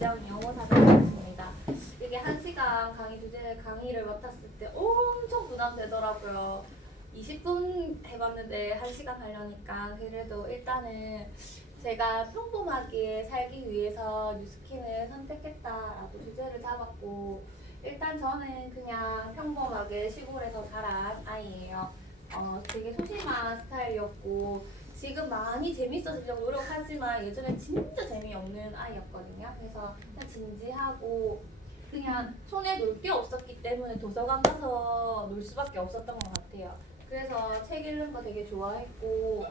이재영 영어사전이었습니다. 이게 1시간 강의를 맡았을 때 엄청 부담되더라고요. 20분 해봤는데 1시간 하려니까. 그래도 일단은 제가 평범하게 살기 위해서 뉴스킨을 선택했다라고 주제를 잡았고, 일단 저는 그냥 평범하게 시골에서 자란 아이예요. 되게 소심한 스타일이었고, 지금 많이 재밌어지려고 노력하지만 예전에 진짜 재미없는 아이였거든요. 그래서 그냥 진지하고 그냥 손에 놀 게 없었기 때문에 도서관 가서 놀 수밖에 없었던 것 같아요. 그래서 책 읽는 거 되게 좋아했고,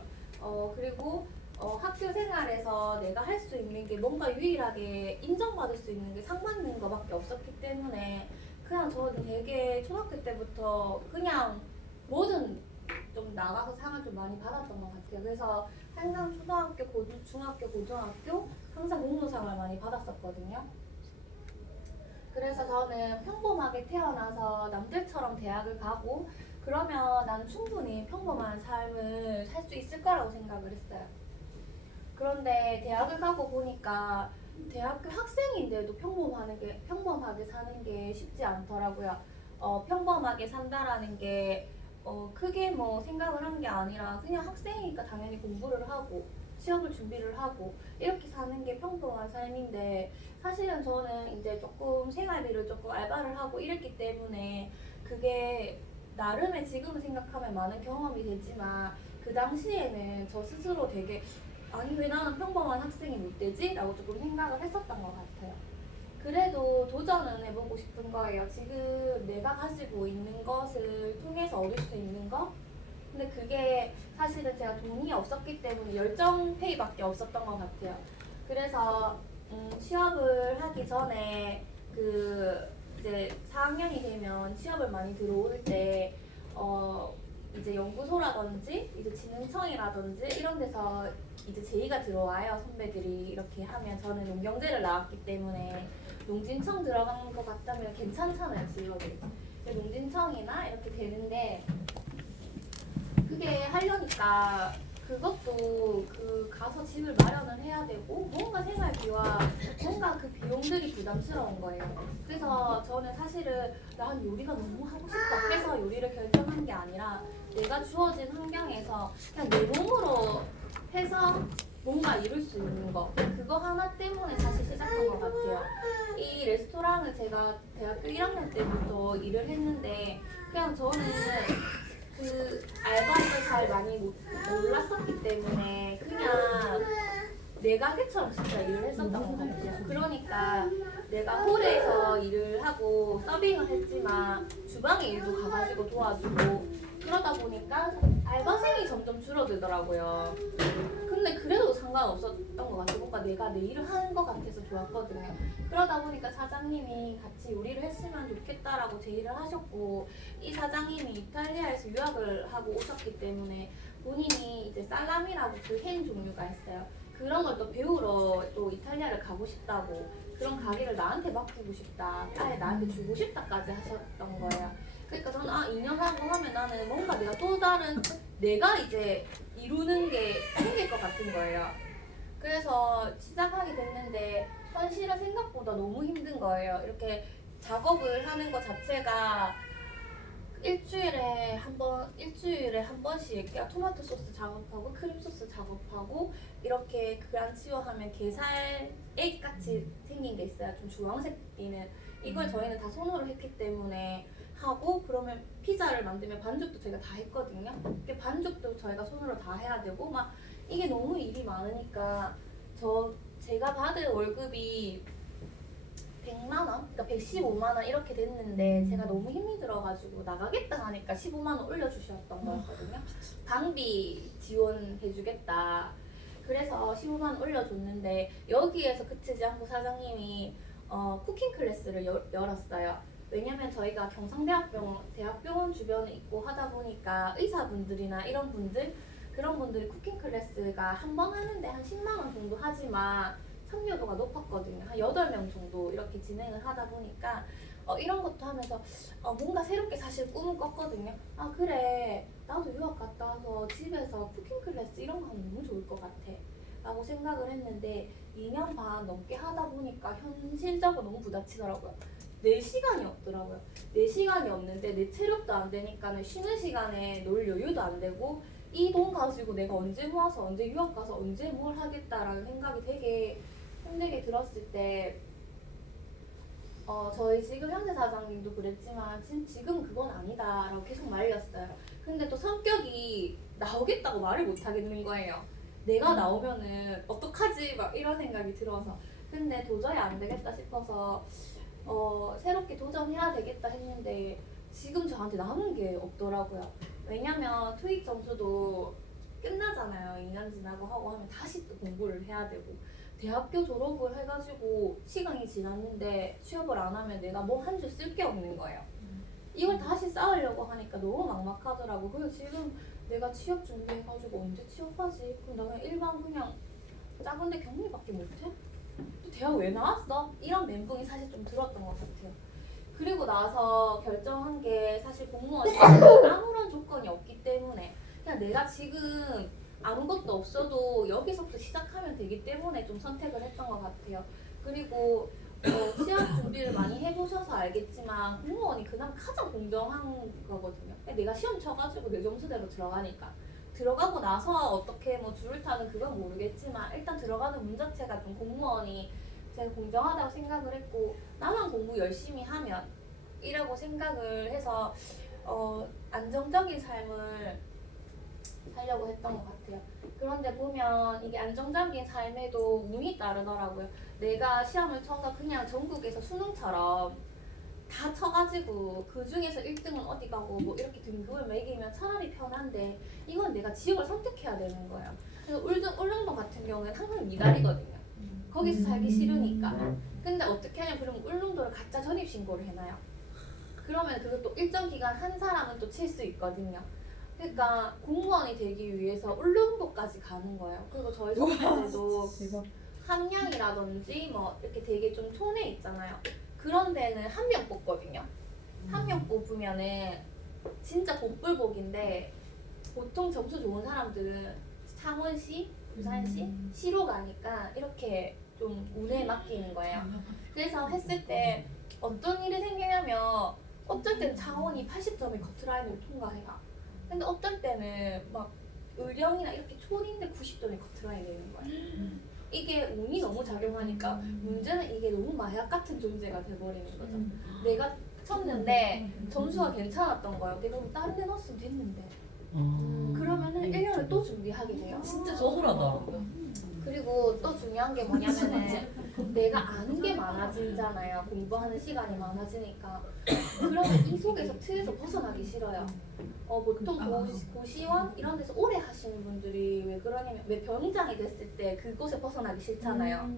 그리고 학교 생활에서 내가 할 수 있는 게 뭔가 유일하게 인정받을 수 있는 게 상 받는 거밖에 없었기 때문에 그냥 저는 되게 초등학교 때부터 그냥 뭐든 좀 나가서 상을 좀 많이 받았던 것 같아요. 그래서 항상 초등학교, 중학교, 고등학교 항상 공로상을 많이 받았었거든요. 그래서 저는 평범하게 태어나서 남들처럼 대학을 가고 그러면 난 충분히 평범한 삶을 살 수 있을 거라고 생각을 했어요. 그런데 대학을 가고 보니까 대학교 학생인데도 평범하게 사는 게 쉽지 않더라고요. 평범하게 산다라는 게 크게 뭐 생각을 한 게 아니라 그냥 학생이니까 당연히 공부를 하고 시험을 준비를 하고 이렇게 사는 게 평범한 삶인데, 사실은 저는 이제 조금 생활비를 조금 알바를 하고 이랬기 때문에 그게 나름의 지금은 생각하면 많은 경험이 되지만 그 당시에는 저 스스로 되게 아니 왜 나는 평범한 학생이 못 되지? 라고 조금 생각을 했었던 것 같아요. 그래도 도전은 해보고 싶은 거예요. 지금 내가 가지고 있는 것을 통해서 얻을 수 있는 거? 근데 그게 사실은 제가 돈이 없었기 때문에 열정페이밖에 없었던 것 같아요. 그래서 취업을 하기 전에 그 이제 4학년이 되면 취업을 많이 들어올 때 이제 연구소라든지 이제 진흥청이라든지 이런 데서 이제 제의가 들어와요. 선배들이 이렇게 하면 저는 농경제를 나왔기 때문에 농진청 들어간 것 같다면 괜찮잖아요, 직업이. 농진청이나 이렇게 되는데 그게 하려니까 그것도 그 가서 집을 마련을 해야 되고 뭔가 생활비와 뭔가 그 비용들이 부담스러운 거예요. 그래서 저는 사실은 난 요리가 너무 하고 싶다 해서 요리를 결정한 게 아니라 내가 주어진 환경에서 그냥 내 몸으로 해서 뭔가 이룰 수 있는 거, 그거 하나 때문에 사실 시작한 것 같아요. 이 레스토랑을 제가 대학교 1학년 때부터 일을 했는데 그냥 저는 그 알바를 잘 많이 몰랐었기 때문에 그냥 내가게처럼 진짜 일을 했었던 것 같아요. 그러니까 내가 홀에서 일을 하고 서빙을 했지만 주방에 일도 가가지고 도와주고 그러다 보니까 알바생이 점점 줄어들더라고요. 근데 그래도 상관없었던 것 같아요. 뭔가 내가 내 일을 하는 것 같아서 좋았거든요. 그러다 보니까 사장님이 같이 요리를 했으면 좋겠다라고 제의를 하셨고, 이 사장님이 이탈리아에서 유학을 하고 오셨기 때문에 본인이 이제 살라미라고 그 햄 종류가 있어요. 그런 걸 또 배우러 또 이탈리아를 가고 싶다고, 그런 가게를 나한테 맡기고 싶다, 아예 나한테 주고 싶다까지 하셨던 거예요. 그러니까 저는 2년 하고 하면 나는 뭔가 내가 또 다른 내가 이제 이루는 게 생길 것 같은 거예요. 그래서 시작하게 됐는데 현실은 생각보다 너무 힘든 거예요. 이렇게 작업을 하는 것 자체가 일주일에 한 번씩 토마토 소스 작업하고 크림 소스 작업하고 이렇게 그란치오 하면 게살 액 같이 생긴 게 있어요. 좀 주황색 띠는 이걸 저희는 다 손으로 했기 때문에 하고, 그러면 피자를 만들면 반죽도 저희가 다 했거든요. 이게 반죽도 저희가 손으로 다 해야 되고 막 이게 너무 일이 많으니까 제가 받을 월급이 100만 원, 그러니까 115만 원 이렇게 됐는데 제가 너무 힘이 들어가지고 나가겠다 하니까 15만 원 올려주셨던 거였거든요. 방비 지원해주겠다. 그래서 15만 원 올려줬는데 여기에서 그치지 않고 사장님이 쿠킹 클래스를 열었어요. 왜냐면 저희가 대학병원 주변에 있고 하다 보니까 의사분들이나 이런 분들, 그런 분들이 쿠킹 클래스가 한 번 하는데 한 10만 원 정도 하지만 참여도가 높았거든요. 한 8명 정도 이렇게 진행을 하다 보니까 이런 것도 하면서 뭔가 새롭게 사실 꿈을 꿨거든요. 아 그래, 나도 유학 갔다 와서 집에서 쿠킹 클래스 이런 거 하면 너무 좋을 것 같아. 라고 생각을 했는데 2년 반 넘게 하다 보니까 현실적으로 너무 부닥치더라고요. 내 시간이 없더라고요. 내 시간이 없는데 내 체력도 안 되니까 쉬는 시간에 놀 여유도 안 되고 이 돈 가지고 내가 언제 모아서 언제 유학 가서 언제 뭘 하겠다라는 생각이 되게 힘들게 들었을 때 저희 지금 현재 사장님도 그랬지만 지금 그건 아니다라고 계속 말렸어요. 근데 또 성격이 나오겠다고 말을 못 하겠는 거예요. 내가 나오면은 어떡하지 막 이런 생각이 들어서 근데 도저히 안 되겠다 싶어서 새롭게 도전해야 되겠다 했는데 지금 저한테 남은 게 없더라고요. 왜냐면 토익 점수도 끝나잖아요. 2년 지나고 하고 하면 다시 또 공부를 해야 되고 대학교 졸업을 해가지고 시간이 지났는데 취업을 안 하면 내가 뭐 한 줄 쓸 게 없는 거예요. 이걸 다시 쌓으려고 하니까 너무 막막하더라고. 그래서 지금 내가 취업 준비해가지고 언제 취업하지? 그럼 나 그냥 일반 그냥 작은데 격리밖에 못해? 또 대학 왜 나왔어? 이런 멘붕이 사실 좀 들었던 것 같아요. 그리고 나서 결정한 게 사실 공무원 시험은 아무런 조건이 없기 때문에 그냥 내가 지금 아무것도 없어도 여기서부터 시작하면 되기 때문에 좀 선택을 했던 것 같아요. 그리고 시험 준비를 많이 해보셔서 알겠지만 공무원이 그나마 가장 공정한 거거든요. 내가 시험 쳐가지고 내 점수대로 들어가니까 들어가고 나서 어떻게 뭐 줄을 타는 그건 모르겠지만 일단 들어가는 문 자체가 좀 공무원이 제가 공정하다고 생각을 했고 나만 공부 열심히 하면 이라고 생각을 해서 안정적인 삶을 살려고 했던 것 같아요. 그런데 보면 이게 안정적인 삶에도 운이 따르더라고요. 내가 시험을 쳐서 그냥 전국에서 수능처럼 다 쳐가지고 그 중에서 1등은 어디 가고 뭐 이렇게 등급을 매기면 차라리 편한데 이건 내가 지역을 선택해야 되는 거예요. 그래서 울릉도 같은 경우에는 항상 미달이거든요. 거기서 살기 싫으니까. 근데 어떻게 하냐 그러면 울릉도를 가짜 전입신고를 해놔요. 그러면 그것도 일정 기간 한 사람은 또 칠 수 있거든요. 그러니까 공무원이 되기 위해서 울릉도까지 가는 거예요. 그리고 저희 선배들도 함양이라든지 뭐 이렇게 되게 좀 촌에 있잖아요. 그런 데는 한 명 뽑거든요. 한 명 뽑으면은 진짜 복불복인데 보통 점수 좋은 사람들은 창원시, 부산시, 시로 가니까 이렇게 좀 운에 맡기는 거예요. 그래서 했을 때 어떤 일이 생기냐면 어쩔 땐 창원이 80점의 커트라인을 통과해요. 근데 어떨 때는 막 의령이나 이렇게 촌인데 90점의 커트라인이 되는 거예요. 이게 운이 너무 작용하니까 문제는 이게 너무 마약 같은 존재가 돼버리는 거죠. 내가 쳤는데 점수가 괜찮았던 거예요. 내가 뭐 다른 데 넣었으면 됐는데. 그러면은 1년을 또 준비하게 돼요. 진짜 억울하다. 그리고 또 중요한 게 뭐냐면은 내가 아는 게 많아지잖아요. 공부하는 시간이 많아지니까. 그러면 이 속에서 틀에서 벗어나기 싫어요. 보통 고시원 이런 데서 오래 하시는 분들이 왜 그러냐면 왜 병장이 됐을 때 그곳에 벗어나기 싫잖아요.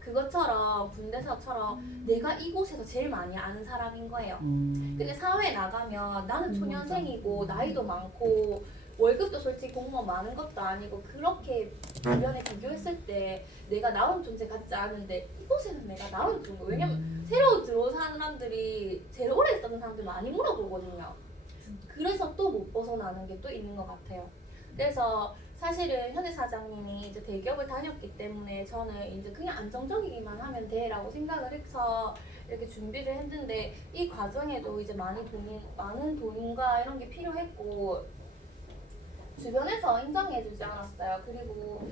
그것처럼 군대사처럼 내가 이곳에서 제일 많이 아는 사람인 거예요. 근데 사회에 나가면 나는 초년생이고 나이도 많고 월급도 솔직히 공무원 많은 것도 아니고 그렇게 주변에 비교했을 때 내가 나온 존재 같지 않은데 이곳에는 내가 나온 존재. 왜냐면 새로 들어온 사람들이 제일 오래 있었던 사람들 많이 물어보거든요. 그래서 또 못 벗어나는 게 또 있는 것 같아요. 그래서 사실은 현대 사장님이 이제 대기업을 다녔기 때문에 저는 이제 그냥 안정적이기만 하면 돼라고 생각을 해서 이렇게 준비를 했는데 이 과정에도 이제 많은 돈과 이런 게 필요했고 주변에서 인정해주지 않았어요. 그리고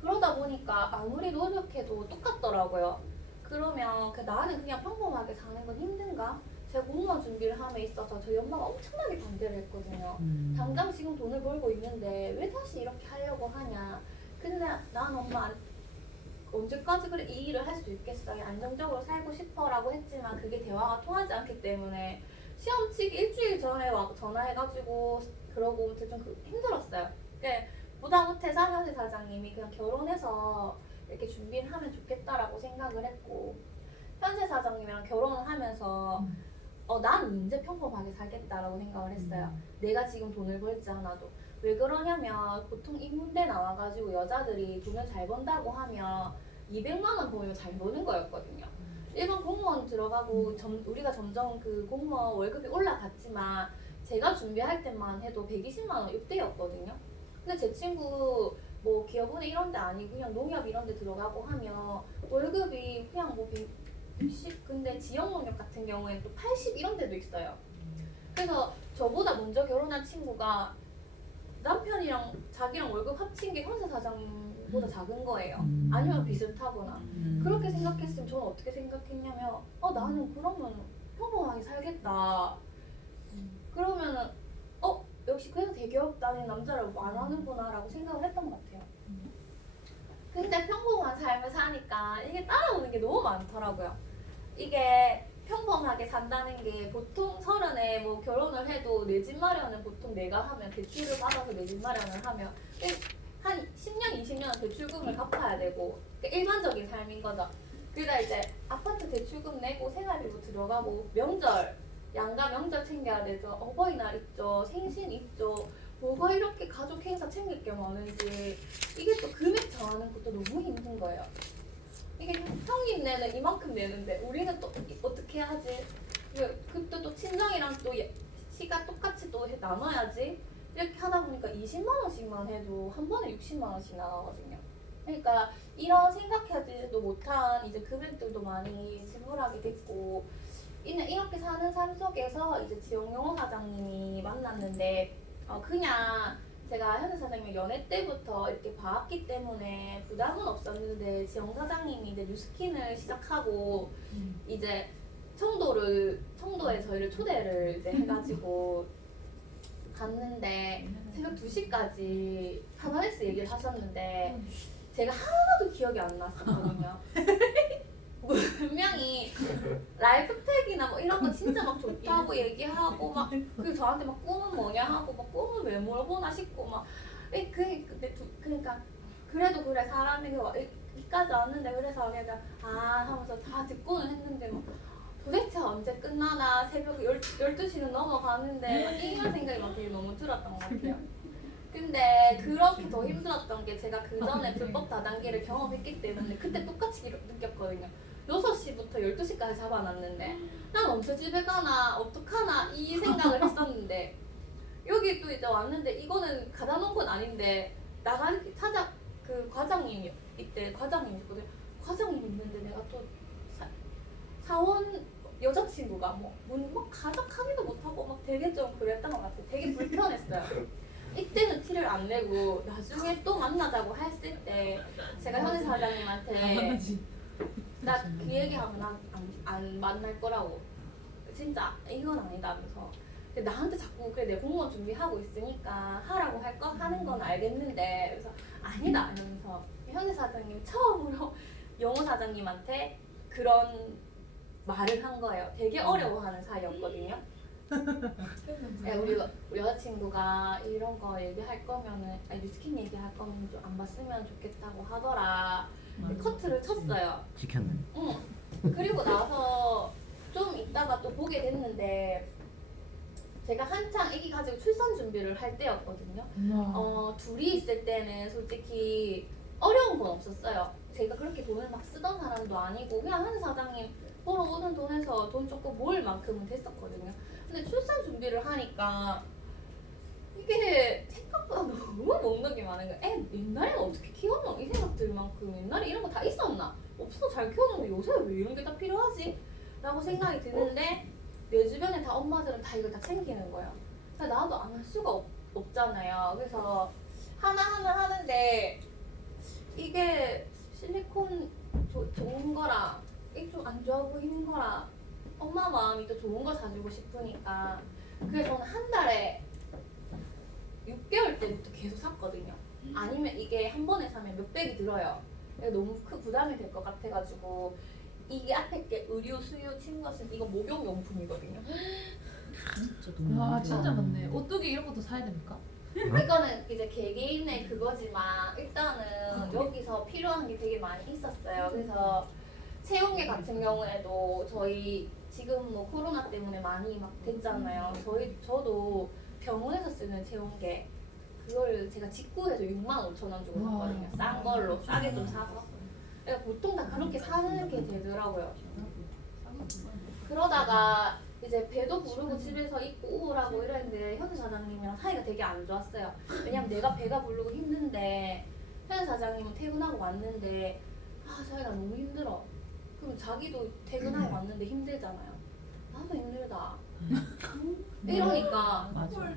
그러다 보니까 아무리 노력해도 똑같더라고요. 그러면 나는 그냥 평범하게 사는 건 힘든가? 제가 공무원 준비를 함에 있어서 저희 엄마가 엄청나게 반대를 했거든요. 당장 지금 돈을 벌고 있는데 왜 다시 이렇게 하려고 하냐. 근데 난 엄마 언제까지 그래 이 일을 할 수 있겠어요. 안정적으로 살고 싶어라고 했지만 그게 대화가 통하지 않기 때문에 시험 치기 일주일 전에 전화해가지고 그러고 좀 힘들었어요. 근데 보다 못해서 현재 사장님이 그냥 결혼해서 이렇게 준비를 하면 좋겠다라고 생각을 했고 현재 사장님이랑 결혼을 하면서 난 이제 평범하게 살겠다라고 생각을 했어요. 내가 지금 돈을 벌지 않아도. 왜 그러냐면 보통 인문대 나와가지고 여자들이 돈을 잘 번다고 하면 200만 원 벌면 잘 버는 거였거든요. 일반 공무원 들어가고 우리가 점점 그 공무원 월급이 올라갔지만 제가 준비할 때만 해도 120만 원 6대였거든요. 근데 제 친구 뭐 기업은행 이런 데 아니고 그냥 농협 이런 데 들어가고 하면 월급이 그냥 뭐 160, 근데 지역 농협 같은 경우에는 또 80 이런 데도 있어요. 그래서 저보다 먼저 결혼한 친구가 남편이랑 자기랑 월급 합친 게 현사 사장보다 작은 거예요. 아니면 비슷하거나. 그렇게 생각했으면 저는 어떻게 생각했냐면 나는 그러면 평범하게 살겠다. 그러면은 역시 그래서 대기업 다니는 남자를 원하는구나 라고 생각을 했던 것 같아요. 근데 평범한 삶을 사니까 이게 따라오는 게 너무 많더라고요. 이게 평범하게 산다는 게 보통 30에 뭐 결혼을 해도 내 집 마련은 보통 내가 하면 대출을 받아서 내 집 마련을 하면 한 10년, 20년은 대출금을 갚아야 되고 일반적인 삶인 거죠. 그러다 이제 아파트 대출금 내고 생활비도 들어가고 명절, 양가 명절 챙겨야 되죠. 어버이날 있죠. 생신 있죠. 뭐가 이렇게 가족 행사 챙길 게 많은지 이게 또 금액 정하는 것도 너무 힘든 거예요. 이게 형님네는 이만큼 내는데 우리는 또 어떻게 하지? 그때 또 친정이랑 또 시가 똑같이 또 나눠야지. 이렇게 하다 보니까 20만 원씩만 해도 한 번에 60만 원씩 나가거든요. 그러니까 이런 생각하지도 못한 이제 금액들도 많이 지불하게 됐고 이렇게 사는 삶 속에서 이제 지영용호 사장님이 만났는데 그냥 제가 현우 사장님 연애 때부터 이렇게 봐왔기 때문에 부담은 없었는데 지영 사장님이 이제 뉴스킨을 시작하고 이제 청도에 저희를 초대를 이제 해가지고 갔는데 새벽 2시까지 파마레스 얘기를 하셨는데 제가 하나도 기억이 안 났었거든요. 분명히 라이프팩이나 뭐 이런 거 진짜 막 좋다고 얘기하고 막 그 저한테 막 꿈은 뭐냐 하고 막 꿈을 왜 물어보나 싶고 막 그러니까 그래도 그래 사람이 이까지 왔는데 그래서 그냥 하면서 다 듣고는 했는데 막 도대체 언제 끝나나 새벽 12시는 넘어가는데 막 이런 생각이 막 되게 너무 들었던 것 같아요. 근데 그렇게 더 힘들었던 게 제가 그 전에 불법 다단계를 경험했기 때문에 그때 똑같이 느꼈거든요. 6시부터 12시까지 잡아놨는데 난 언제 집에 가나 어떡하나 이 생각을 했었는데 여기 또 이제 왔는데 이거는 가다 놓은 건 아닌데 그 과장님이 이때 과장님이거든요. 과장님 있는데 내가 또 사원 여자친구가 뭐 가족하기도 못하고 막 되게 좀 그랬던 것 같아요. 되게 불편했어요. 이때는 티를 안 내고 나중에 또 만나자고 했을 때 제가 현희 사장님한테 나 그 얘기하면 안 만날 거라고 진짜 이건 아니다면서 근데 나한테 자꾸 그래 내가 공무원 준비하고 있으니까 하라고 하는 건 알겠는데 그래서 아니다 이러면서 현희 사장님 처음으로 영호 사장님한테 그런 말을 한 거예요. 되게 어려워하는 사이였거든요. 네, 우리 여자친구가 이런 거 얘기할 거면은 뉴스킨 얘기할 거면 좀 안 봤으면 좋겠다고 하더라. 커트를 쳤어요. 지켰네. 응. 그리고 나서 좀 있다가 또 보게 됐는데 제가 한창 아기 가지고 출산 준비를 할 때였거든요. 둘이 있을 때는 솔직히 어려운 건 없었어요. 제가 그렇게 돈을 막 쓰던 사람도 아니고 그냥 한 사장님 보러 오는 돈에서 돈 조금 모을 만큼은 됐었거든요. 근데 출산 준비를 하니까 이게 생각보다 너무 먹는 게 많은 거야. 옛날에는 어떻게 키웠노? 이 생각 들 만큼 옛날에 이런 거 다 있었나? 없어 잘 키웠는데 요새 왜 이런 게 다 필요하지? 라고 생각이 드는데 내 주변에 다 엄마들은 다 이걸 다 챙기는 거야. 그러니까 나도 안 할 수가 없잖아요. 그래서 하나하나 하는데 이게 실리콘 좋은 거랑 좀 안 좋아 보이는 거랑 엄마 마음이 또 좋은 거 사주고 싶으니까 그래서 저는 한 달에 6개월 때부터 계속 샀거든요. 아니면 이게 한 번에 사면 몇백이 들어요. 너무 큰 부담이 될 것 같아가지고 이게 앞에 게 의류, 수유, 침것은 이거 목욕용품이거든요. 진짜 너무 진짜 많네. 오뚜기 이런 것도 사야 됩니까? 이거는 이제 개개인의 그거지만 일단은 여기서 필요한 게 되게 많이 있었어요. 그래서 체온계 같은 경우에도 저희 지금 뭐 코로나 때문에 많이 막 됐잖아요. 저도 병원에서 쓰는 체온계 그걸 제가 직구해서 65,000원 주고 샀거든요. 싼 걸로 싸게 좀 사서. 그러니까 보통 다 그렇게 사는 게 되더라고요. 그러다가 이제 배도 부르고 집에서 입고 오라고 이랬는데 현우 사장님이랑 사이가 되게 안 좋았어요. 왜냐면 내가 배가 부르고 힘든데 현 사장님은 퇴근하고 왔는데 아 자기가 너무 힘들어. 그럼 자기도 퇴근하고 왔는데 힘들잖아요. 나도 힘들다. 이러니까 맞아.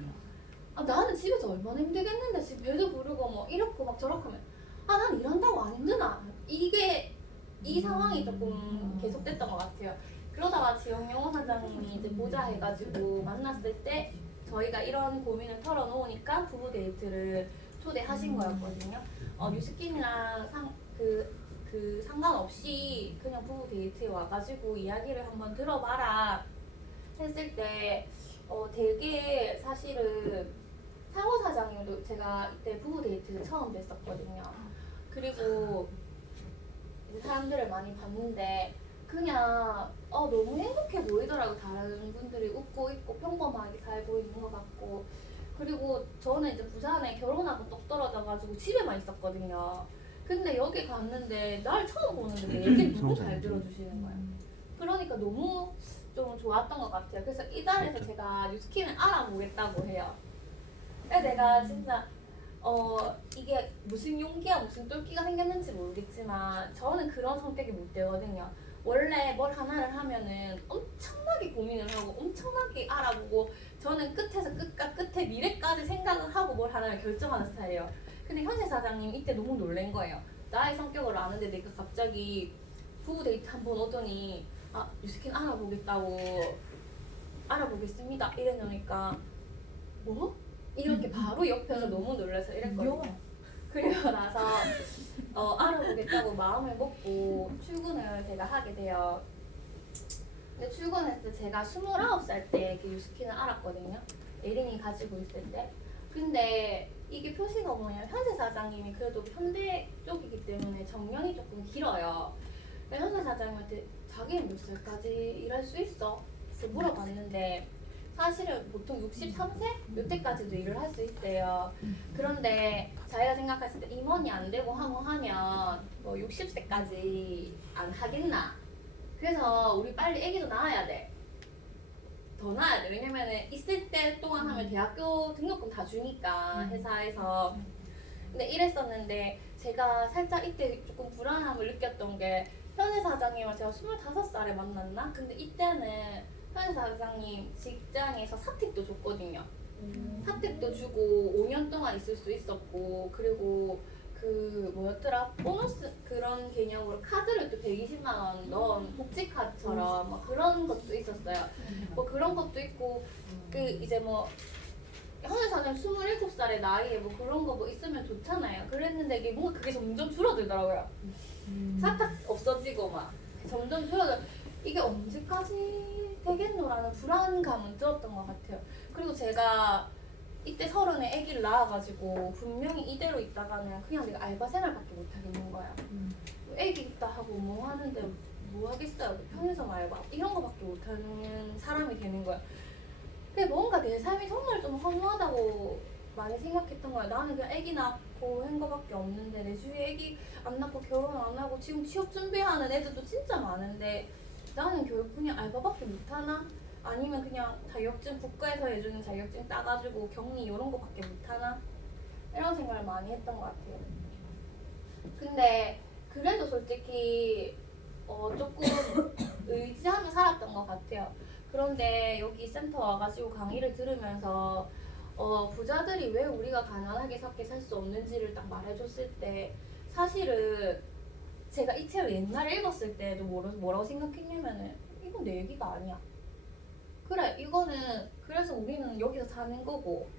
아 나는 집에서 얼마나 힘들겠는데 지금 배도 부르고 뭐 이렇고 막 저렇고 하면 아 난 일한다고 안 힘드나. 이게 이 상황이 조금 계속됐던 것 같아요. 그러다가 지영영호 사장님이 이제 보자 해가지고 만났을 때 저희가 이런 고민을 털어놓으니까 부부 데이트를 초대하신 거였거든요. 뉴스킨이랑 그 상관없이 그냥 부부 데이트에 와가지고 이야기를 한번 들어봐라 했을 때 되게 사실은 상호 사장님도 제가 이때 부부 데이트를 처음 뵀었거든요. 그리고 이제 사람들을 많이 봤는데 그냥 너무 행복해 보이더라고. 다른 분들이 웃고 있고 평범하게 살고 있는 것 같고. 그리고 저는 이제 부산에 결혼하고 똑 떨어져가지고 집에만 있었거든요. 근데 여기 갔는데 날 처음 보는데 내 얘기를 너무 잘 들어주시는 거예요. 그러니까 너무 좀 좋았던 것 같아요. 그래서 이 자리에서 제가 뉴스킨을 알아보겠다고 해요. 근데 내가 진짜 이게 무슨 용기야 무슨 똘끼가 생겼는지 모르겠지만 저는 그런 성격이 못 되거든요. 원래 뭘 하나를 하면은 엄청나게 고민을 하고 엄청나게 알아보고 저는 끝에서 끝에 미래까지 생각을 하고 뭘 하나를 결정하는 스타일이에요. 근데 현세 사장님 이때 너무 놀란 거예요. 나의 성격을 아는데 내가 갑자기 부부 데이트 한번 오더니 뉴스킨 알아보겠습니다 이래놓으니까 뭐? 이렇게 바로 옆에서 너무 놀라서 이랬거든요. 그리고 나서 알아보겠다고 마음을 먹고 출근을 제가 하게 돼요. 근데 출근했을 때 제가 29살 때 그 뉴스킨을 알았거든요. 예린이 가지고 있을 때. 근데 이게 표시가 뭐냐면 현세 사장님이 그래도 현대 쪽이기 때문에 정년이 조금 길어요. 현세 사장님한테 자기는 몇 살까지 일할 수 있어? 그래서 물어봤는데 사실은 보통 63세? 이때까지도 일을 할 수 있대요. 그런데 자기가 생각했을 때 임원이 안 되고 하면 뭐 60세까지 안 하겠나? 그래서 우리 빨리 아기도 낳아야 돼. 더 낳아야 돼. 왜냐면은 있을 때 동안 하면 대학교 등록금 다 주니까 회사에서. 근데 이랬었는데 제가 살짝 이때 조금 불안함을 느꼈던 게 현세 사장님을 제가 25살에 만났나? 근데 이때는 현세 사장님 직장에서 사택도 줬거든요. 사택도 주고 5년 동안 있을 수 있었고 그리고 그 뭐였더라? 보너스 그런 개념으로 카드를 또 120만 원 넣은 복지카드처럼 뭐 그런 것도 있었어요. 뭐 그런 것도 있고 그 이제 뭐 현재 사장님 27살의 나이에 뭐 그런 거 뭐 있으면 좋잖아요. 그랬는데 이게 뭔가 그게 점점 줄어들더라고요. 사탁 없어지고 막 점점 줄어들. 이게 언제까지 되겠노라는 불안감은 들었던 것 같아요. 그리고 제가 이때 30에 아기를 낳아가지고 분명히 이대로 있다가는 그냥 내가 알바 생활밖에 못 하겠는 거야. 아기 있다 하고 뭐 하는데 뭐 하겠어요. 편의점 알바 이런 거밖에 못 하는 사람이 되는 거야. 근데 뭔가 내 삶이 정말 좀 허무하다고 많이 생각했던 거야. 나는 그냥 아기 낳고 한 거밖에 없는데 내 주위에 아기 안 낳고 결혼 안 하고 지금 취업 준비하는 애들도 진짜 많은데 나는 결국 그냥 알바밖에 못 하나? 아니면 그냥 자격증 국가에서 해주는 자격증 따가지고 격리 이런 거밖에 못 하나? 이런 생각을 많이 했던 것 같아요. 근데 그래도 솔직히 조금 의지하며 살았던 것 같아요. 그런데 여기 센터 와가지고 강의를 들으면서 부자들이 왜 우리가 가난하게 살 수 없는지를 딱 말해줬을 때 사실은 제가 이 책을 옛날에 읽었을 때도 뭐라고 생각했냐면은 이건 내 얘기가 아니야. 그래 이거는 그래서 우리는 여기서 사는 거고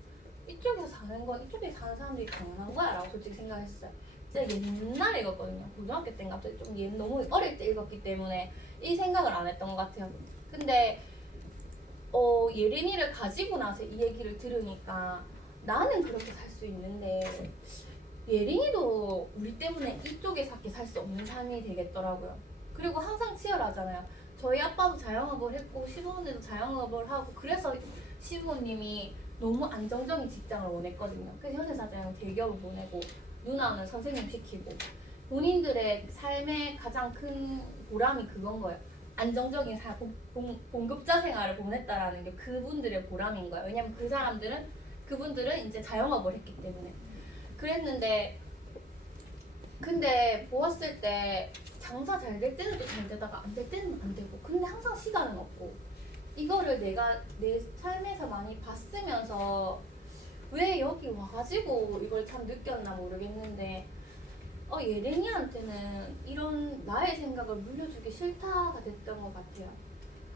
이쪽에서 사는 건 이쪽에 사는 사람들이 가난한 거야 라고 솔직히 생각했어요. 제가 옛날에 읽었거든요. 고등학교 때인가 좀 너무 어릴 때 읽었기 때문에 이 생각을 안 했던 것 같아요. 근데 예린이를 가지고 나서 이 얘기를 들으니까 나는 그렇게 살 수 있는데 예린이도 우리 때문에 이쪽에서 살 수 없는 삶이 되겠더라고요. 그리고 항상 치열하잖아요. 저희 아빠도 자영업을 했고 시부모님도 자영업을 하고 그래서 시부모님이 너무 안정적인 직장을 원했거든요. 그래서 현재 사장은 대기업을 보내고 누나는 선생님 시키고 본인들의 삶의 가장 큰 보람이 그건 거예요. 안정적인 봉급자 생활을 보냈다라는 게 그분들의 보람인 거예요. 왜냐면 그분들은 이제 자영업을 했기 때문에. 그랬는데 근데 보았을 때 장사 잘 될 때는 또 잘 되다가 안 될 때는 안 되고 근데 항상 시간은 없고 이거를 내가 내 삶에서 많이 봤으면서 왜 여기 와가지고 이걸 참 느꼈나 모르겠는데 예린이한테는 이런 나의 생각을 물려주기 싫다가 됐던 것 같아요.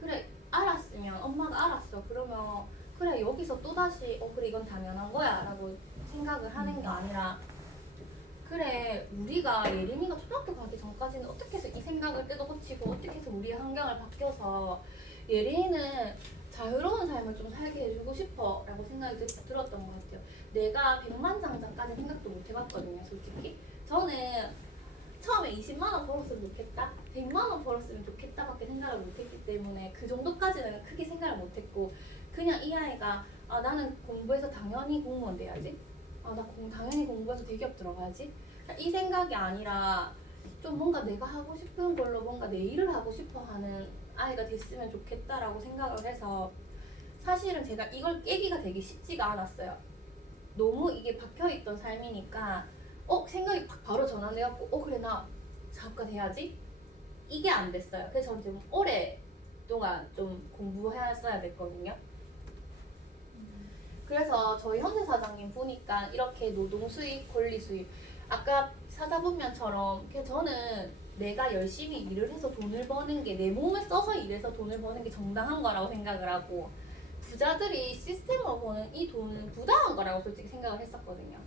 그래 알았으면 엄마가 알았어 그러면 그래 여기서 또다시 그래 이건 당연한 거야 라고 생각을 하는 게 아니라 그래 우리가 예린이가 초등학교 가기 전까지는 어떻게 해서 이 생각을 뜯어고치고 어떻게 해서 우리의 환경을 바뀌어서 예린이는 자유로운 삶을 좀 살게 해주고 싶어 라고 생각이 들었던 것 같아요. 내가 백만장자까지 생각도 못 해봤거든요 솔직히. 저는 처음에 20만 원 벌었으면 좋겠다 100만 원 벌었으면 좋겠다 밖에 생각을 못했기 때문에 그 정도까지는 크게 생각을 못했고 그냥 이 아이가 나는 공부해서 당연히 공무원 돼야지 당연히 공부해서 대기업 들어가야지 이 생각이 아니라 좀 뭔가 내가 하고 싶은 걸로 뭔가 내 일을 하고 싶어 하는 아이가 됐으면 좋겠다라고 생각을 해서 사실은 제가 이걸 깨기가 되게 쉽지가 않았어요. 너무 이게 박혀있던 삶이니까 생각이 바로 전환돼갖고 그래 나 사업가 돼야지 이게 안 됐어요. 그래서 저는 좀 오랫동안 좀 공부했어야 됐거든요. 그래서 저희 현대 사장님 보니까 이렇게 노동 수입, 권리 수입 아까 사다분면처럼 저는 내가 열심히 일을 해서 돈을 버는 게 내 몸을 써서 일해서 돈을 버는 게 정당한 거라고 생각을 하고 부자들이 시스템으로 버는 이 돈은 부당한 거라고 솔직히 생각을 했었거든요.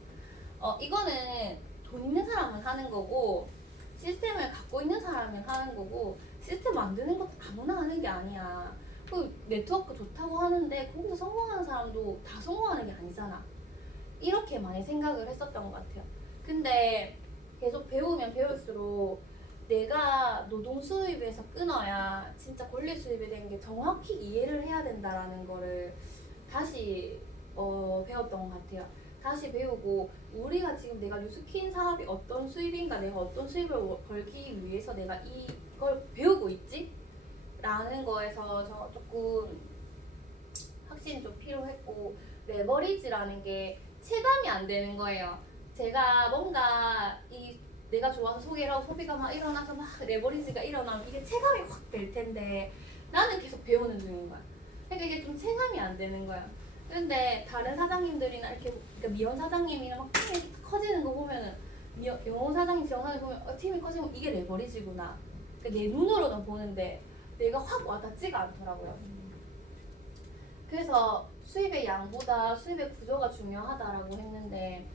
이거는 돈 있는 사람은 하는 거고 시스템을 갖고 있는 사람은 하는 거고 시스템 만드는 것도 아무나 하는 게 아니야. 그 네트워크 좋다고 하는데 거기서 성공하는 사람도 다 성공하는 게 아니잖아. 이렇게 많이 생각을 했었던 것 같아요. 근데 계속 배우면 배울수록 내가 노동 수입에서 끊어야 진짜 권리 수입에 대한 게 정확히 이해를 해야 된다라는 거를 다시 배웠던 것 같아요. 다시 배우고 우리가 지금 내가 뉴스킨 사업이 어떤 수입인가 내가 어떤 수입을 벌기 위해서 내가 이걸 배우고 있지? 라는 거에서 저 조금 확신이 좀 필요했고 레버리지라는 게 체감이 안 되는 거예요. 제가 뭔가 내가 좋아서 소개를 하고 소비가 막 일어나서 막 레버리지가 일어나면 이게 체감이 확 될 텐데 나는 계속 배우는 중인 거야. 그러니까 이게 좀 체감이 안 되는 거야. 근데 다른 사장님들이나 이렇게 그러니까 미연 사장님이나 막 팀이 커지는 거 보면은 영호 사장님, 지영 사장님 보면 팀이 커지면 이게 레버리지구나. 그러니까 내 눈으로는 보는데 내가 확 와닿지가 않더라고요. 그래서 수입의 양보다 수입의 구조가 중요하다라고 했는데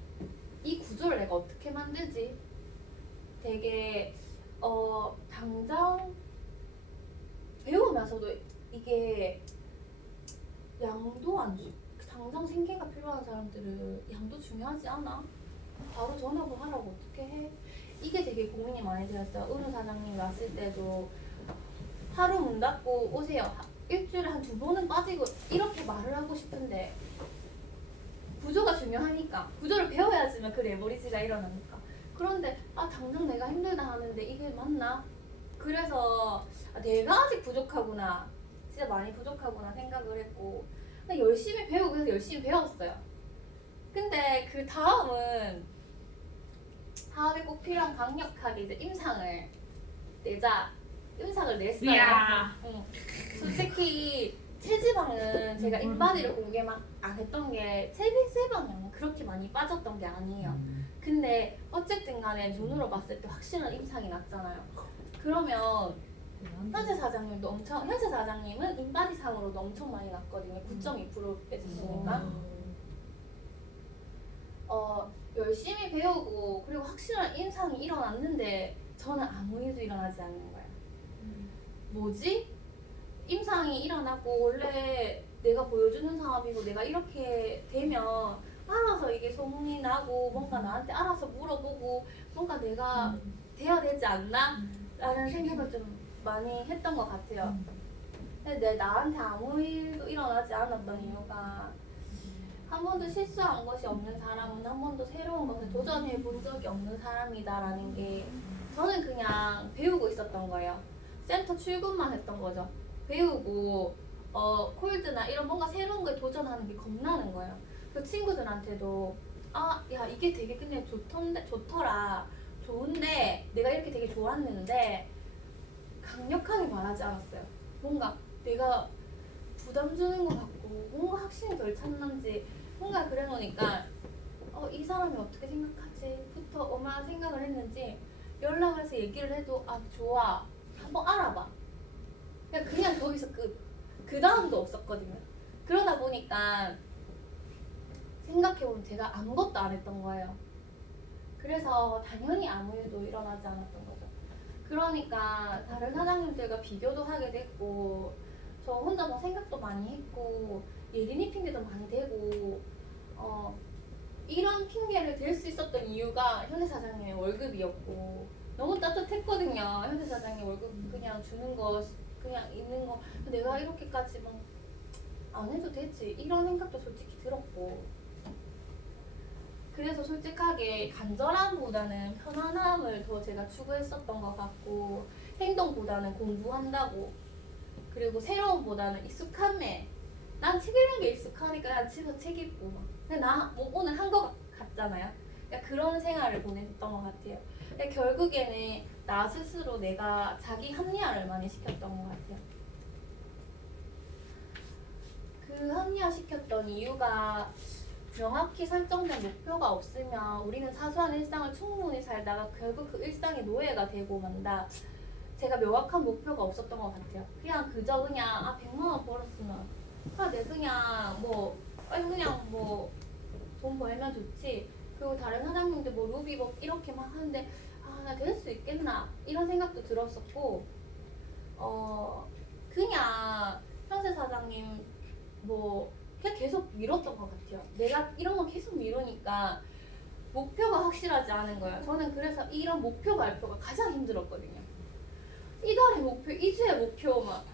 이 구조를 내가 어떻게 만들지? 되게 당장 배우면서도 이게 양도 안 주. 당장 생계가 필요한 사람들은 양도 중요하지 않아? 바로 전업을 하라고 어떻게 해? 이게 되게 고민이 많이 되었어요. 은우 사장님 왔을 때도 하루 문 닫고 오세요. 일주일에 한 2번은 빠지고 이렇게 말을 하고 싶은데 구조가 중요하니까 구조를 배워야지만 그 레버리지가 일어나니까 그런데 당장 내가 힘들다 하는데 이게 맞나? 그래서 내가 아직 부족하구나 진짜 많이 부족하구나 생각을 했고 열심히 배우고 그래서 열심히 배웠어요. 근데 그 다음은 사업에 꼭 필요한 강력하게 이제 임상을 내자 임상을 냈어요. 솔직히 체지방은 제가 인바디를 공개 막 안 했던 게 체지방은 그렇게 많이 빠졌던 게 아니에요. 근데 어쨌든 간에 눈으로 봤을 때 확실한 임상이 났잖아요. 그러면 현재 사장님은 인바디상으로도 엄청 많이 났거든요. 9.2% 빼졌으니까. 열심히 배우고 그리고 확실한 임상이 일어났는데 저는 아무 일도 일어나지 않는 거예요. 뭐지? 임상이 일어나고 원래 내가 보여주는 사업이고 내가 이렇게 되면 알아서 이게 소문이 나고 뭔가 나한테 알아서 물어보고 뭔가 내가 돼야 되지 않나? 라는 생각을 좀 많이 했던 것 같아요. 근데 나한테 아무 일도 일어나지 않았던 이유가 한 번도 실수한 것이 없는 사람은 한 번도 새로운 것을 도전해 본 적이 없는 사람이다라는 게 저는 그냥 배우고 있었던 거예요. 센터 출근만 했던 거죠. 배우고 콜드나 이런 뭔가 새로운 거에 도전하는 게 겁나는 거예요. 그 친구들한테도 야 이게 되게 근데 좋더라 좋은데 내가 이렇게 되게 좋았는데 강력하게 말하지 않았어요. 뭔가 내가 부담 주는 것 같고 뭔가 확신이 덜 찼는지 뭔가 그래 놓으니까 이 사람이 어떻게 생각하지? 부터 얼마나 생각을 했는지 연락을 해서 얘기를 해도 좋아 한번 알아봐 그냥 거기서 그 다음도 없었거든요. 그러다 보니까 생각해보면 제가 아무것도 안 했던 거예요. 그래서 당연히 아무 일도 일어나지 않았던 거죠. 그러니까 다른 사장님들과 비교도 하게 됐고 저 혼자 뭐 생각도 많이 했고 예린이 핑계도 많이 대고 이런 핑계를 댈 수 있었던 이유가 현대 사장님의 월급이었고 너무 따뜻했거든요. 현대 사장님 월급 그냥 주는 거 그냥 있는 거 내가 이렇게까지 막 안 해도 되지 이런 생각도 솔직히 들었고 그래서 솔직하게 간절함보다는 편안함을 더 제가 추구했었던 것 같고 행동보다는 공부한다고 그리고 새로움보다는 익숙함에 난 책 읽는 게 익숙하니까 난 집에서 책 읽고 근데 뭐 오늘 한 거 같잖아요. 그러니까 그런 생활을 보냈던 것 같아요. 그러니까 결국에는 나 스스로 내가 자기 합리화를 많이 시켰던 것 같아요. 그 합리화시켰던 이유가 명확히 설정된 목표가 없으면 우리는 사소한 일상을 충분히 살다가 결국 그 일상이 노예가 되고 만다. 제가 명확한 목표가 없었던 것 같아요. 그냥 그저 그냥 100만 원 벌었으면 내 그냥 뭐 돈 벌면 좋지. 그리고 다른 사장님들 뭐 루비 뭐 이렇게 막 하는데 나 될 수 있겠나 이런 생각도 들었었고 그냥 현세 사장님 뭐 그냥 계속 미뤘던 것 같아요. 내가 이런 거 계속 미루니까 목표가 확실하지 않은 거예요. 저는 그래서 이런 목표 발표가 가장 힘들었거든요. 이달의 목표, 2주의 목표 막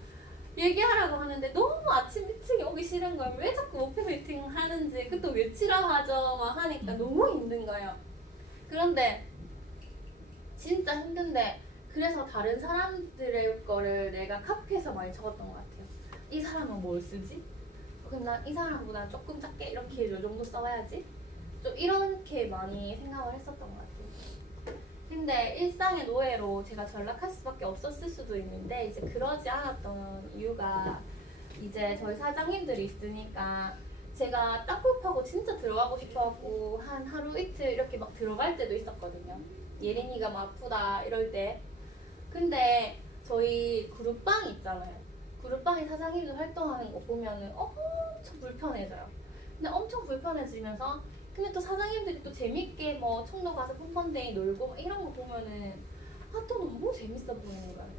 얘기하라고 하는데 너무 아침 미팅이 오기 싫은 거예요. 왜 자꾸 목표 미팅 하는지 그것도 외치라 하죠 막 하니까 너무 힘든 거예요. 그런데 진짜 힘든데 그래서 다른 사람들의 거를 내가 카피해서 많이 적었던 것 같아요. 이 사람은 뭘 쓰지? 그럼 난 이 사람보다 조금 작게 이렇게 요 정도 써야지. 좀 이렇게 많이 생각을 했었던 것 같아요. 근데 일상의 노예로 제가 전락할 수밖에 없었을 수도 있는데 이제 그러지 않았던 이유가 이제 저희 사장님들이 있으니까 제가 땅굴파고 진짜 들어가고 싶어갖고 한 하루 이틀 이렇게 막 들어갈 때도 있었거든요. 예린이가 막 아프다 이럴 때. 근데 저희 그룹방이 있잖아요. 그룹방에 사장님들 활동하는 거 보면은 엄청 불편해져요. 근데 엄청 불편해지면서 근데 또 사장님들이 또 재밌게 뭐 청도 가서 pom펀데이 놀고 막 이런 거 보면은 또 너무 재밌어 보이는 거예요.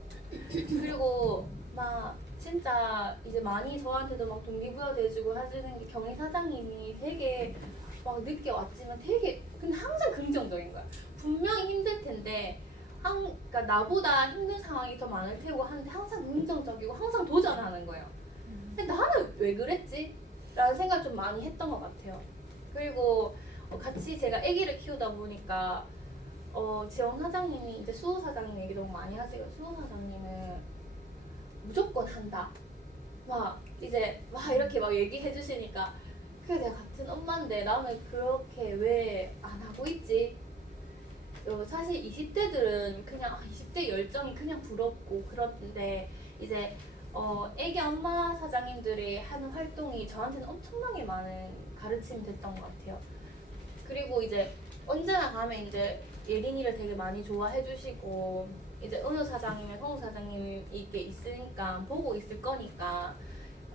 그리고 막 진짜 이제 많이 저한테도 막 동기부여 돼주고 해주는 게 경희 사장님이 되게 막 늦게 왔지만 되게 근데 항상 긍정적인 거야. 분명히 힘들 텐데 그러니까 나보다 힘든 상황이 더 많을 테고 하는데 항상 긍정적이고 항상 도전하는 거예요. 근데 나는 왜 그랬지? 라는 생각을 좀 많이 했던 것 같아요. 그리고 같이 제가 아기를 키우다 보니까 지영 사장님이 이제 수호 사장님 얘기 너무 많이 하세요. 수호 사장님은 무조건 한다. 막 이제 막 이렇게 막 얘기해 주시니까 그래 내가 같은 엄마인데 나는 그렇게 왜 안 하고 있지? 사실 20대들은 그냥 20대 열정이 그냥 부럽고 그런데 이제 애기 엄마 사장님들이 하는 활동이 저한테는 엄청나게 많은 가르침이 됐던 것 같아요. 그리고 이제 언제나 가면 이제 예린이를 되게 많이 좋아해 주시고 이제 은우 사장님이랑 성우 사장님이 이게 있으니까 보고 있을 거니까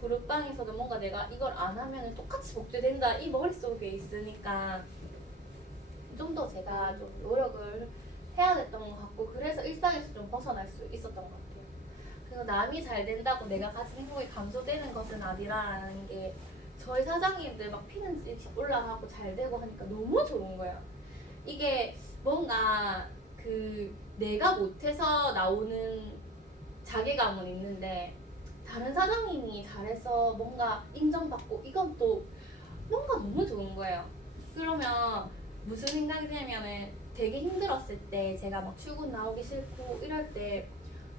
그룹방에서도 뭔가 내가 이걸 안 하면 똑같이 복제된다 이 머릿속에 있으니까 좀 더 제가 좀 노력을 해야 됐던 것 같고 그래서 일상에서 좀 벗어날 수 있었던 것 같아요. 그래서 남이 잘 된다고 내가 가진 행복이 감소되는 것은 아니라는 게 저희 사장님들 막 피는 집 올라가고 잘 되고 하니까 너무 좋은 거예요. 이게 뭔가 내가 못해서 나오는 자괴감은 있는데 다른 사장님이 잘해서 뭔가 인정받고 이건 또 뭔가 너무 좋은 거예요. 그러면 무슨 생각이 들냐면은 되게 힘들었을 때 제가 막 출근 나오기 싫고 이럴 때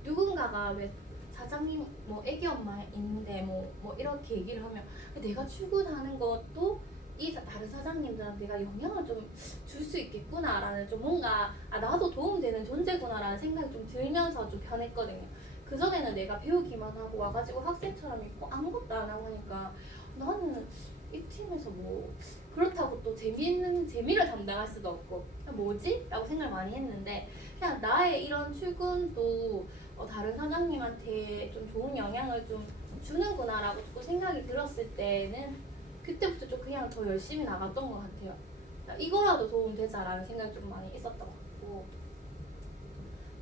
누군가가 왜 사장님 뭐 애기 엄마 있는데 뭐 이렇게 얘기를 하면 내가 출근하는 것도 이 다른 사장님들한테 내가 영향을 좀 줄 수 있겠구나라는 좀 뭔가 나도 도움되는 존재구나라는 생각이 좀 들면서 좀 변했거든요. 그전에는 내가 배우기만 하고 와가지고 학생처럼 있고 아무것도 안 하고 하니까 나는 이 팀에서 뭐 그렇다고 또 재미를 담당할 수도 없고 뭐지? 라고 생각을 많이 했는데 그냥 나의 이런 출근도 다른 사장님한테 좀 좋은 영향을 좀 주는구나라고 또 생각이 들었을 때는 그때부터 좀 그냥 더 열심히 나갔던 것 같아요. 이거라도 도움 되자라는 생각이 좀 많이 있었던 것 같고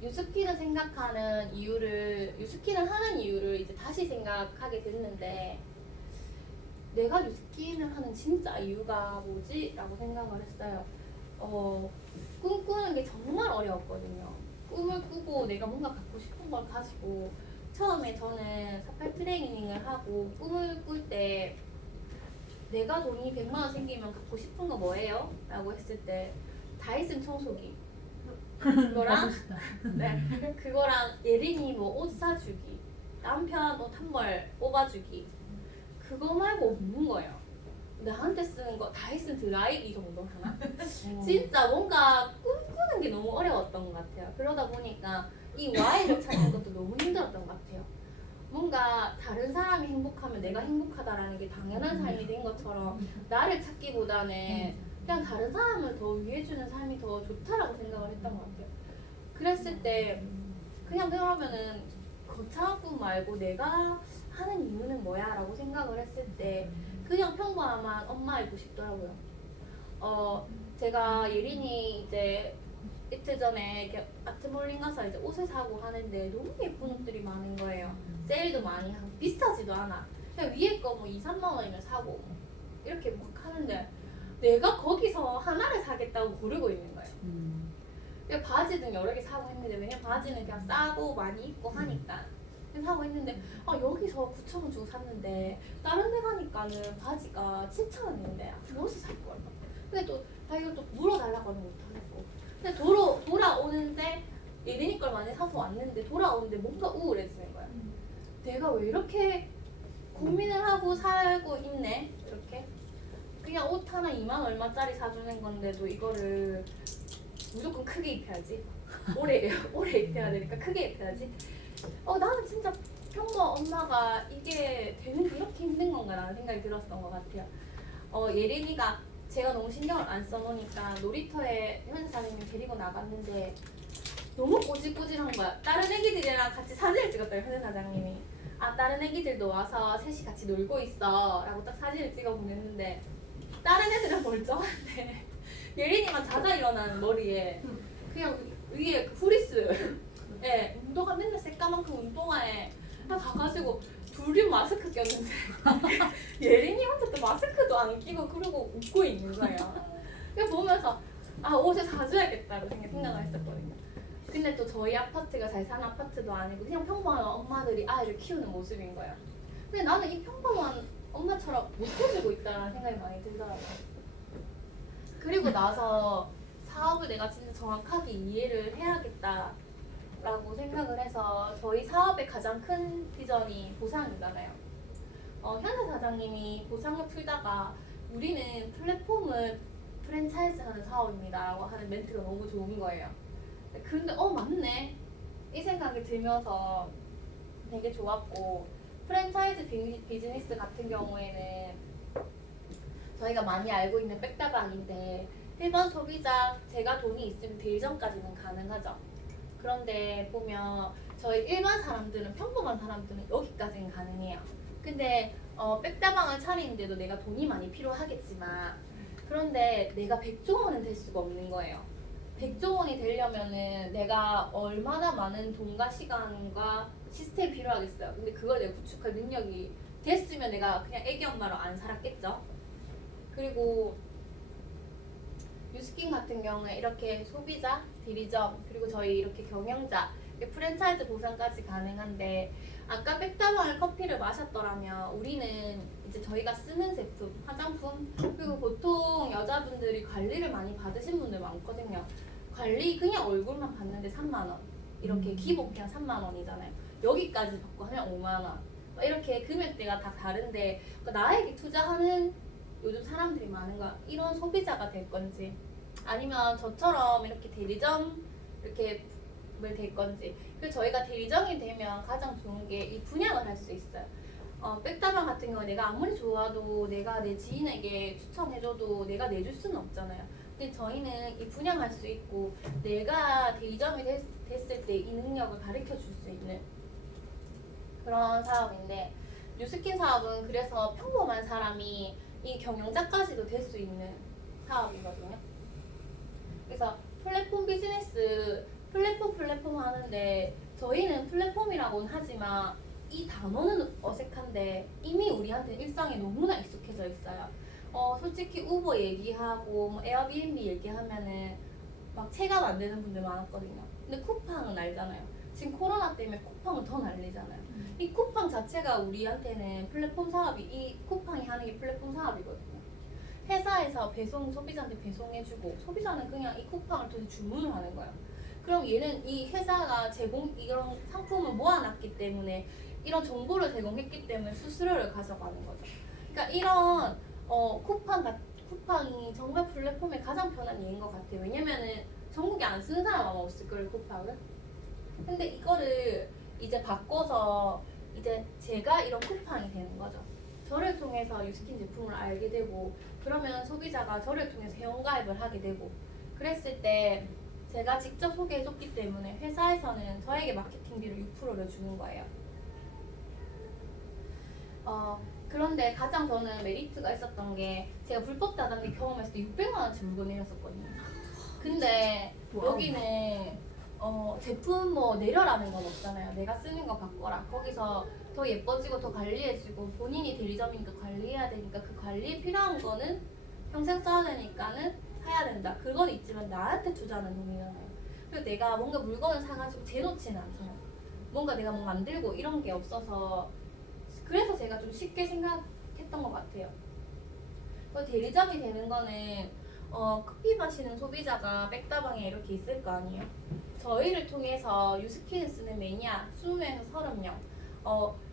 뉴스키는 생각하는 이유를 뉴스키는 하는 이유를 이제 다시 생각하게 됐는데 내가 뉴스키를 하는 진짜 이유가 뭐지? 라고 생각을 했어요. 꿈꾸는 게 정말 어려웠거든요. 꿈을 꾸고 내가 뭔가 갖고 싶은 걸 가지고 처음에 저는 48 트레이닝을 하고 꿈을 꿀 때 내가 돈이 100만 원 생기면 갖고 싶은 거 뭐예요? 라고 했을 때 다이슨 청소기 그거랑 네, 그거랑 예린이 뭐 옷 사주기 남편 옷 한 벌 뽑아주기 그거 말고 없는 거예요. 나한테 쓰는 거 다이슨 드라이기 정도 하나? 진짜 뭔가 꿈꾸는 게 너무 어려웠던 것 같아요. 그러다 보니까 이 Y를 찾는 것도 너무 힘들었던 것 같아요. 뭔가 다른 사람이 행복하면 내가 행복하다라는 게 당연한 삶이 된 것처럼 나를 찾기보다는 그냥 다른 사람을 더 위해주는 삶이 더 좋다라고 생각을 했던 것 같아요. 그랬을 때 그냥 그러면은 거창한 꿈 말고 내가 하는 이유는 뭐야? 라고 생각을 했을 때 그냥 평범한 엄마이고 싶더라고요. 제가 예린이 이제 이틀 전에 이렇게 아트몰링 가서 이제 옷을 사고 하는데 너무 예쁜 옷들이 많은 거예요. 세일도 많이 하고 비싸지도 않아. 그냥 위에 거 뭐 2, 3만 원이면 사고 뭐 이렇게 막 하는데 내가 거기서 하나를 사겠다고 고르고 있는 거예요. 그냥 바지는 여러 개 사고 했는데 왜냐면 바지는 그냥 싸고 많이 입고 하니까 사고 했는데 여기서 9,000원 주고 샀는데 다른 데 가니까는 바지가 7,000원인데 여기서 살 걸. 근데 또 이거 또 물어달라고 하면 못하겠고 근데 돌아오는데 예린이 걸 많이 사서 왔는데 돌아오는데 뭔가 우울해지는 거야. 내가 왜 이렇게 고민을 하고 살고 있네 이렇게 그냥 옷 하나 2만 얼마짜리 사주는 건데도 이거를 무조건 크게 입혀야지 오래 입혀야 되니까 크게 입혀야지 나는 진짜 평범 엄마가 이게 되는 게 이렇게 힘든 건가 라는 생각이 들었던 것 같아요. 예린이가 제가 너무 신경을 안 써놓으니까 놀이터에 현사님이 데리고 나갔는데 너무 꼬질꼬질한 거야. 다른 애기들이랑 같이 사진을 찍었더니 현사 사장님이 다른 애기들도 와서 셋이 같이 놀고 있어 라고 딱 사진을 찍어 보냈는데 다른 애들은 멀쩡한데 예린이만 자다 일어나는 머리에 그냥 위에 그 후리스 운동화 맨날 새까만큼 운동화에 가가지고 둘이 마스크 꼈는데 예린이 혼자 또 마스크도 안 끼고 그러고 웃고 있는 거예요. 그래서 보면서 옷을 사줘야겠다고 생각을 했었거든요. 근데 또 저희 아파트가 잘 사는 아파트도 아니고 그냥 평범한 엄마들이 아이를 키우는 모습인 거예요. 근데 나는 이 평범한 엄마처럼 못 해주고 있다는 생각이 많이 들더라고요. 그리고 나서 사업을 내가 진짜 정확하게 이해를 해야겠다라고 생각을 해서 저희 사업의 가장 큰 비전이 보상이잖아요. 현사 사장님이 보상을 풀다가 우리는 플랫폼을 프랜차이즈 하는 사업입니다 라고 하는 멘트가 너무 좋은 거예요. 근데 맞네 이 생각이 들면서 되게 좋았고 프랜차이즈 비즈니스 같은 경우에는 저희가 많이 알고 있는 백다방인데 일반 소비자 제가 돈이 있으면 대리점까지는 가능하죠. 그런데 보면 저희 일반 사람들은 평범한 사람들은 여기까지는 가능해요. 근데 백다방을 차리는데도 내가 돈이 많이 필요하겠지만 그런데 내가 100조 원은 될 수가 없는 거예요. 100조 원이 되려면은 내가 얼마나 많은 돈과 시간과 시스템이 필요하겠어요. 근데 그걸 내가 구축할 능력이 됐으면 내가 그냥 애기 엄마로 안 살았겠죠. 그리고 뉴스킨 같은 경우에 이렇게 소비자, 대리점, 그리고 저희 이렇게 경영자, 이렇게 프랜차이즈 보상까지 가능한데 아까 백다방을 커피를 마셨더라면 우리는 이제 저희가 쓰는 제품, 화장품 그리고 보통 여자분들이 관리를 많이 받으신 분들 많거든요. 관리 그냥 얼굴만 봤는데 3만 원 이렇게 기본 그냥 3만 원이잖아요. 여기까지 받고 하면 5만 원 이렇게 금액대가 다 다른데 그러니까 나에게 투자하는 요즘 사람들이 많은 거야. 이런 소비자가 될 건지 아니면 저처럼 이렇게 대리점 이렇게 될 건지. 그리고 저희가 대리점이 되면 가장 좋은 게 이 분양을 할 수 있어요. 백다방 같은 경우 내가 아무리 좋아도 내가 내 지인에게 추천해줘도 내가 내줄 수는 없잖아요. 근데 저희는 이 분양할 수 있고 내가 대리점이 됐을 때 이 능력을 가르쳐 줄 수 있는 그런 사업인데, 뉴스킨 사업은 그래서 평범한 사람이 이 경영자까지도 될 수 있는 사업이거든요. 그래서 플랫폼 비즈니스, 플랫폼 하는데 저희는 플랫폼이라고는 하지만 이 단어는 어색한데 이미 우리한테 일상에 너무나 익숙해져 있어요. 솔직히 우버 얘기하고 뭐 에어비앤비 얘기하면은 막 체감 안 되는 분들 많았거든요. 근데 쿠팡은 알잖아요. 지금 코로나 때문에 쿠팡은 더 난리잖아요. 이 쿠팡 자체가 우리한테는 플랫폼 사업이, 이 쿠팡이 하는 게 플랫폼 사업이거든요. 회사에서 배송, 소비자한테 배송해주고 소비자는 그냥 이 쿠팡을 통해 주문을 하는 거예요. 그럼 얘는 이 회사가 이런 상품을 모아놨기 때문에 이런 정보를 제공했기 때문에 수수료를 가져가는 거죠. 그러니까 이런 쿠팡이 정말 플랫폼의 가장 편한 예인 것 같아요. 왜냐면은 전국에 안 쓰는 사람 아마 없을 거예요, 쿠팡을. 근데 이거를 이제 바꿔서 이제 제가 이런 쿠팡이 되는 거죠. 저를 통해서 뉴스킨 제품을 알게 되고, 그러면 소비자가 저를 통해서 회원가입을 하게 되고, 그랬을 때 제가 직접 소개해줬기 때문에 회사에서는 저에게 마케팅비를 6%를 주는 거예요. 그런데 가장 저는 메리트가 있었던 게 제가 불법 다단계 경험했을 때 600만 원치 물건 내렸었거든요. 근데 여기는 제품 뭐 내려라는 건 없잖아요. 내가 쓰는 거 바꿔라. 거기서 더 예뻐지고 더 관리해주고 본인이 대리점이니까 관리해야 되니까 그 관리에 필요한 거는 평생 써야 되니까는 사야 된다. 그건 있지만 나한테 투자하는 돈이잖아요. 그리고 내가 뭔가 물건을 사가지고 재놓지는 않잖아요. 뭔가 내가 뭐 만들고 이런 게 없어서, 그래서 제가 좀 쉽게 생각했던 것 같아요. 대리점이 되는 거는 커피 마시는 소비자가 백다방에 이렇게 있을 거 아니에요. 저희를 통해서 뉴스킨을 쓰는 매니아 20명에서 30명.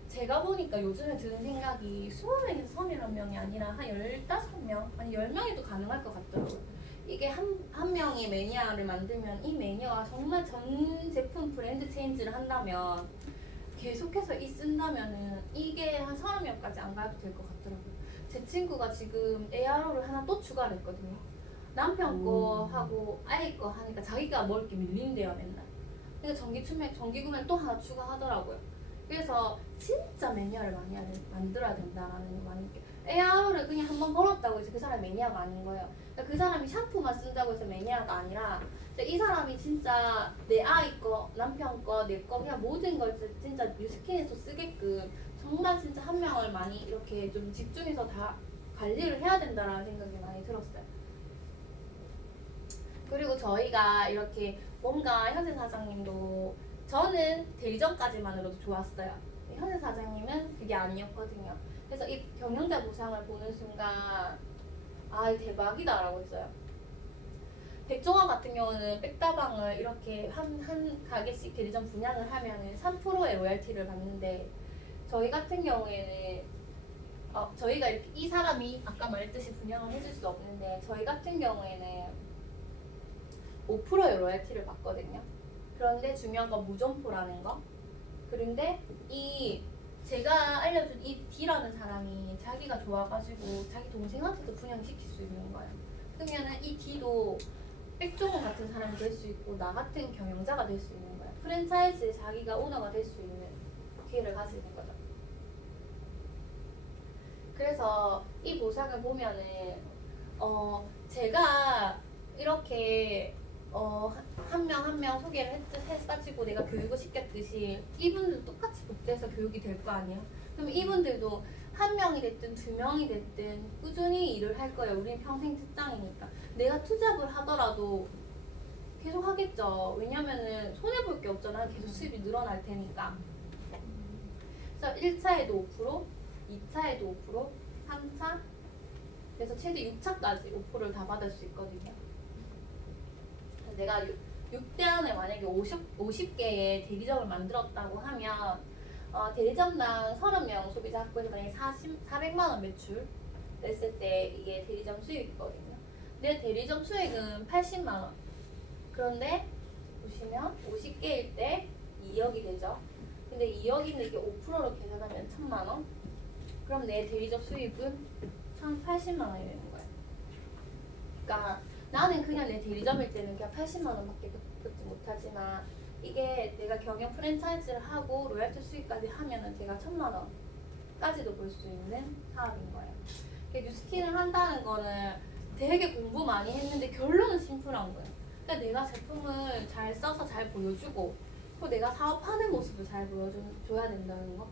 제가 보니까 요즘에 드는 생각이 20명에서 30명이 아니라 한 15명, 아니 10명에도 가능할 것 같더라고요. 이게 한 명이 매니아를 만들면 이 매니아가 정말 전 제품 브랜드 체인지를 한다면, 계속해서 쓴다면은 이게 한 30명까지 안 가도 될 것 같더라고요. 제 친구가 지금 ARO를 하나 또 추가를 했거든요. 남편 거 하고 아이 거 하니까 자기가 먹을 게 밀린대요, 맨날. 그러니까 정기 구매 또 하나 추가하더라고요. 그래서 진짜 매니아를 만들어야 된다라는 거 많이 느껴요. ARO를 그냥 한번 벌었다고 해서 그 사람이 매니아가 아닌 거예요. 그러니까 그 사람이 샴푸만 쓴다고 해서 매니아가 아니라, 이 사람이 진짜 내 아이 거, 남편 거, 내 거 그냥 모든 걸 진짜 뉴스킨에서 쓰게끔 정말 진짜 한 명을 많이 이렇게 좀 집중해서 다 관리를 해야 된다라는 생각이 많이 들었어요. 그리고 저희가 이렇게 뭔가 현재 사장님도, 저는 대리점까지만으로도 좋았어요. 현재 사장님은 그게 아니었거든요. 그래서 이 경영자 보상을 보는 순간 대박이다라고 했어요. 백종원 같은 경우는 백다방을 이렇게 한 가게씩 대리점 분양을 하면은 3%의 로열티를 받는데, 저희 같은 경우에는 저희가 이렇게 이 사람이 아까 말했듯이 분양을 해줄 수 없는데, 저희 같은 경우에는 5%의 로열티를 받거든요. 그런데 중요한 건 무점포라는 거. 그런데 제가 알려준 이 D라는 사람이 자기가 좋아가지고 자기 동생한테도 분양시킬 수 있는 거예요. 그러면은 이 D도 백종원 같은 사람이 될 수 있고 나 같은 경영자가 될 수 있는 거예요. 프랜차이즈에 자기가 오너가 될 수 있는 기회를 가지는 거죠. 그래서 이 보상을 보면은 제가 이렇게 한 명 한 명 소개를 해가지고 내가 교육을 시켰듯이 이분들도 똑같이 복제해서 교육이 될 거 아니에요? 그럼 이분들도 한 명이 됐든 두 명이 됐든 꾸준히 일을 할 거예요. 우리는 평생 직장이니까. 내가 투잡을 하더라도 계속 하겠죠. 왜냐면은 손해볼 게 없잖아. 계속 수입이 늘어날 테니까. 그래서 1차에도 5%, 2차에도 5%, 3차, 그래서 최대 6차까지 5%를 다 받을 수 있거든요. 내가 6대 안에 만약에 50개의 대리점을 만들었다고 하면 대리점당 30명 소비자 확보해서 만약에 400만 원 매출, 냈을 때 이게 대리점 수익이거든요. 내 대리점 수익은 80만 원. 그런데 보시면 50개일 때 2억이 되죠. 근데 2억인데 이게 5%로 계산하면 1000만 원. 그럼 내 대리점 수익은 1080만 원이 되는 거예요. 그러니까 나는 그냥 내 대리점일 때는 그냥 80만 원밖에 받지 못하지만 이게 내가 경영 프랜차이즈를 하고 로얄티 수익까지 하면은 제가 1000만 원까지도 볼 수 있는 사업인 거예요. 뉴스킨을 한다는 거는 되게 공부 많이 했는데 결론은 심플한 거예요. 그러니까 내가 제품을 잘 써서 잘 보여주고 또 내가 사업하는 모습을 잘 보여줘야 된다는 거.